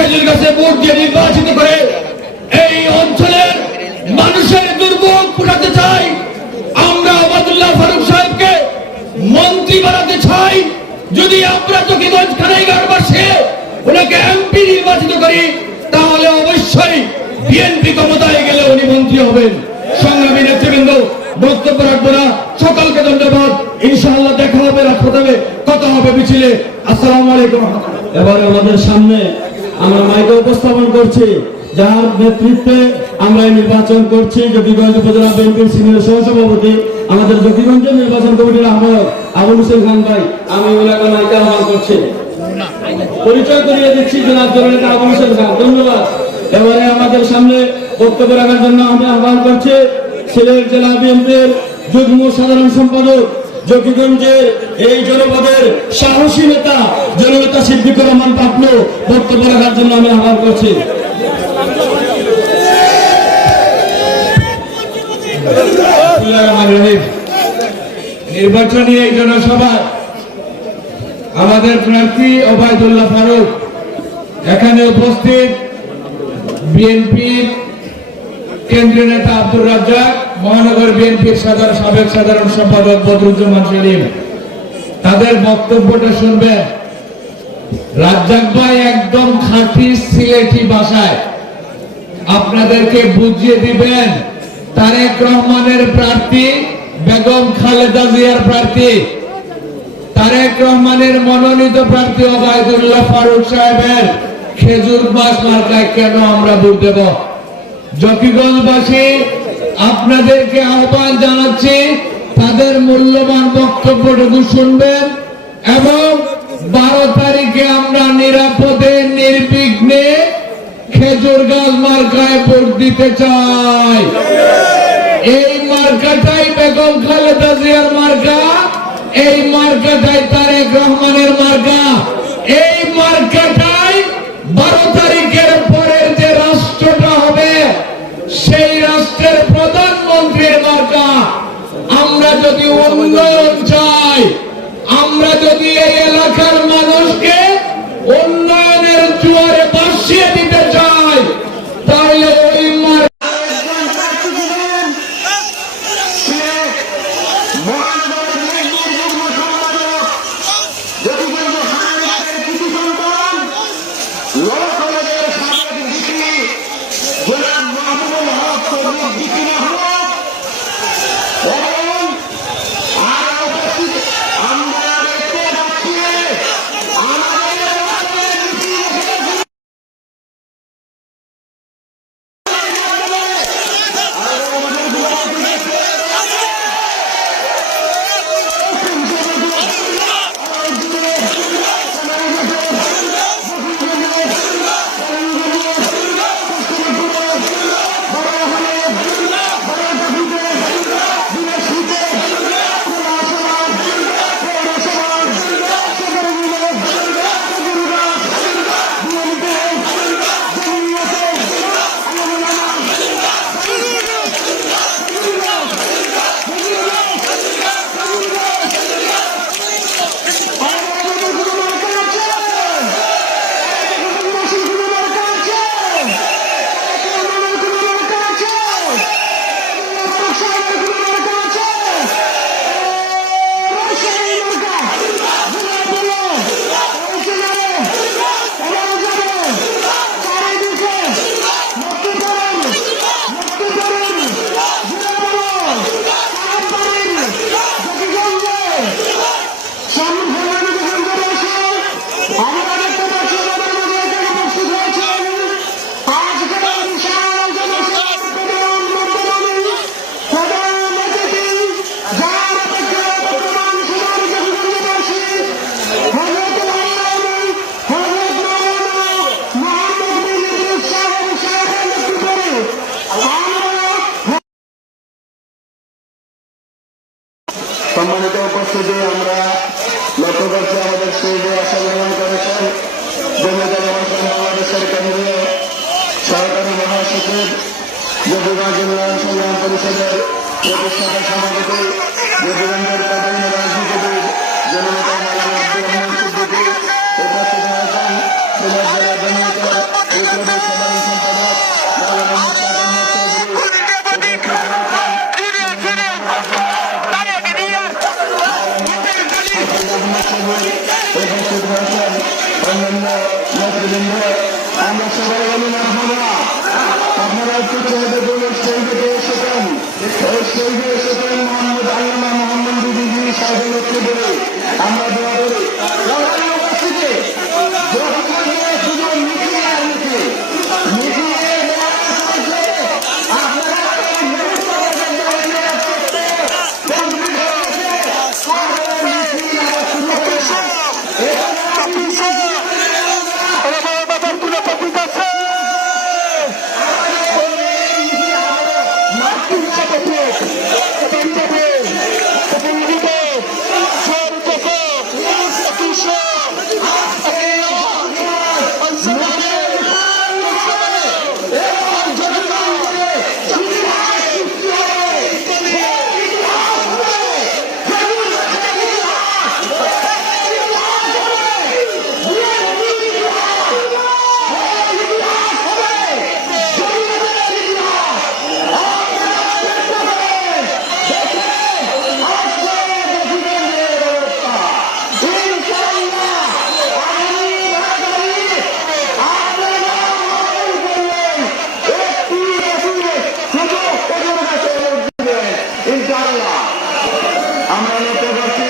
খেজুর গাছে ভোট দিয়ে নির্বাচিত করে এই অঞ্চলের মানুষের দুর্ভোগ পোষাতে চাই। আমরা ওবায়দুল্লাহ ফারুক সাহেবকে মন্ত্রী বানাতে চাই। যদি আমরা জকিগঞ্জ খানাইগাঁওবাসী ওনাকে এমপি নির্বাচিত করি তাহলে অবশ্যই বিএনপি ক্ষমতায় গেলে উনি মন্ত্রী হবেন। সংগ্রামী নেতৃবৃন্দ, বক্তব্য রাখবো না, সকলকে ধন্যবাদ। ইনশাআল্লাহ দেখা হবে, রাজপথে কথা হবে, মিছিলে। আসসালামু আলাইকুম। এবার আমাদের সামনে আমরা মাইকে উপস্থাপন করছি যার নেতৃত্বে আমরা নির্বাচন করছি জকিগঞ্জ উপজেলা বিএনপির সিনিয়র সহসভাপতি আমাদের জকিগঞ্জের নির্বাচন কমিটির আহ্বায়ক আবুল হোসেন খান ভাই। আমি ওনাকে মাইকে আহ্বান করছি, পরিচয় করিয়ে দিচ্ছি জনাব জননেতা আবুল হোসেন খান। ধন্যবাদ। এবারে আমাদের সামনে বক্তব্য রাখার জন্য আমি আহ্বান করছি সিলেট জেলা বিএনপির যুগ্ম সাধারণ সম্পাদক জকিগঞ্জের এই জনপদের সাহসী নেতা জননেতা সিদ্দিকুর রহমান পাপলু বক্তব্য রাখার জন্য আমি আহ্বান করছি। নির্বাচনী এই জনসভায় আমাদের প্রার্থী ওবায়দুল্লাহ ফারুক, এখানে উপস্থিত বিএনপির কেন্দ্রীয় নেতা আব্দুর রাজ্জাক, মহানগর বিএনপির সাবেক সাধারণ সম্পাদক বদরুজ্জামান সেলিম, তাদের বক্তব্যটা শুনবেন। রাজ্জাক ভাই একদম খাঁটি সিলেটি ভাষায় আপনাদেরকে বুঝিয়ে দিবেন তারেক রহমানের প্রার্থী, বেগম খালেদা জিয়ার প্রার্থী, তারেক রহমানের মনোনীত প্রার্থী ওবায়দুল্লাহ ফারুক সাহেবের খেজুর গাছ মার্কায় কেন আমরা ভোট দেব। জকিগঞ্জবাসী আপনাদেরকে আহ্বান জানাচ্ছি তাদের মূল্যবান বক্তব্যটুকু শুনবেন এবং 12 তারিখে আমরা নিরাপদে নির্বিঘ্নে খেজুর গাছ মার্কায় ভোট দিতে চাই। এই মার্কাটাই বেগম খালেদা জিয়ার মার্কা, এই মার্কাটাই তারেক রহমানের মার্কা, এই মার্কাটাই 12 তারিখের পরের যে রাষ্ট্রটা হবে সেই রাষ্ট্রের প্রধানমন্ত্রীর মার্কা। আমরা যদি উন্নয়ন চাই, আমরা যদি এই এলাকার মানুষকে উন্নয়নের জোয়ারে ভাসিয়ে দিতে চাই, তাহলে ওই সম্মানিত উপস্থিতি, আমরা লক্ষ্য করছি আমাদের স্টেজে অংশগ্রহণ করেছেন বাংলাদেশের কেন্দ্রীয় সরকারি মহাসচিব, জকিগঞ্জ উন্নয়ন সংগ্রাম পরিষদের প্রতিষ্ঠাতা সভাপতি, জকিগঞ্জের প্রধান রাজনীতিবিদ জননেতা মাওলানা আব্দুর রহমান সিদ্দিকী উপস্থিত হয়েছেন। সিলেট জেলা জননেতা বিপ্লবের সাধারণ সম্পাদক মাওলানা মুস্তাক আহমদ চৌধুরী, উপস্থিত হয়েছেন অন্যান্য নেতৃবৃন্দ। আমরা সবাই বলি মারহাবা। আপনারা একটু চেয়ে দেখুন, স্টেজে এসেছেন, এই স্টেজে এসেছেন মোহাম্মদ আল্লামা মোহাম্মদ বিবি সাহেবের নেতৃত্বে। আমরা দোয়া করি উপস্থিতি শুধু মিছিল আর মিছিল আমরা লক্ষ্য করছি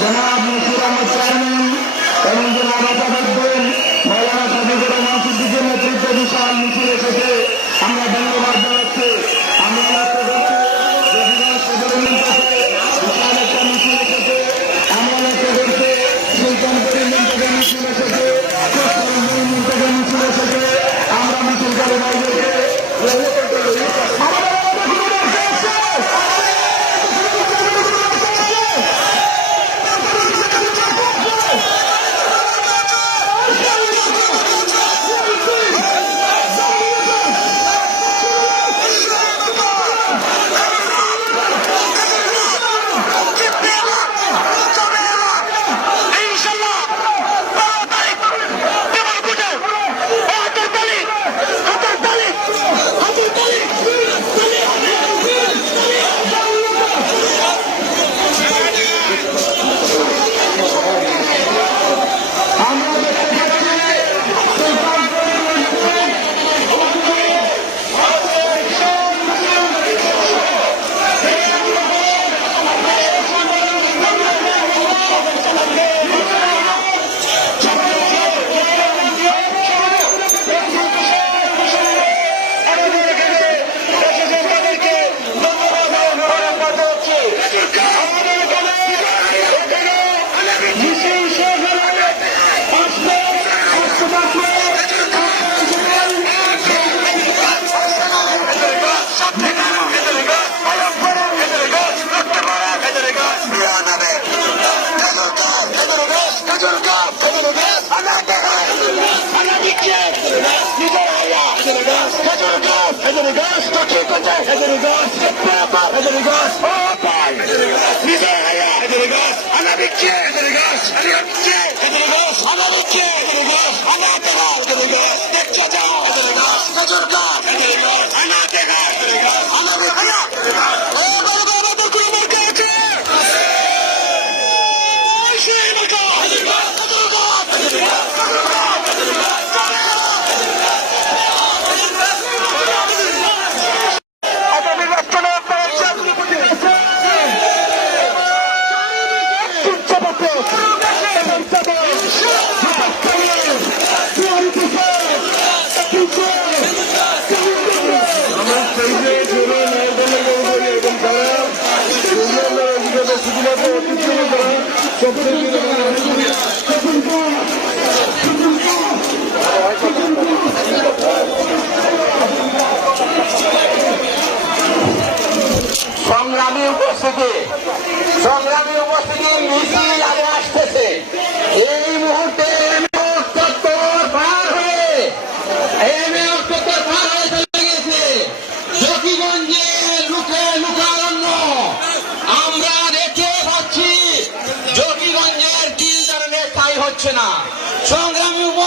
জনাব মুশির আহমদ চেয়ারম্যান এবং জনাব আসাদুদ্দিন মৌলানা শফিকুর রহমান সিদ্দিকের নেতৃত্বে বিশাল মিছিল এসেছে। আমরা ধন্যবাদ জানাচ্ছি। আমরা লক্ষ্য করছি রবিগঞ্জ সদর ইউনিয়ন থেকে বিশাল একটা মিছিল এসেছে। আমরা লক্ষ্য করছি সুলতানপুর ইউনিয়ন থেকে মিছিল এসেছে, ইউনিয়ন থেকে মিছিল এসেছে। আমরা মিছিলকারী ভাইদেরকে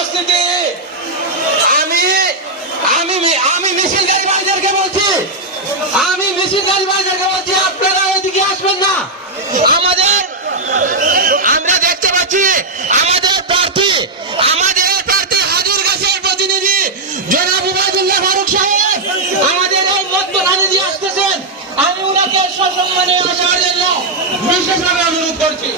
উপস্থিতি আমি আমি আমি মিছিলকারী ভাইদেরকে বলছি, আপনারা ওইদিকে আসবেন না। আমরা দেখতে পাচ্ছি আমাদের প্রার্থী হাজুরগাছের প্রতিনিধি জনাব উবাইদুল্লাহ ফারুক সাহেব আমাদের এই মধ্যখানে দিয়ে আসতেছেন। আমি ওনাকে সসম্মানে আসার জন্য বিশেষভাবে অনুরোধ করছি।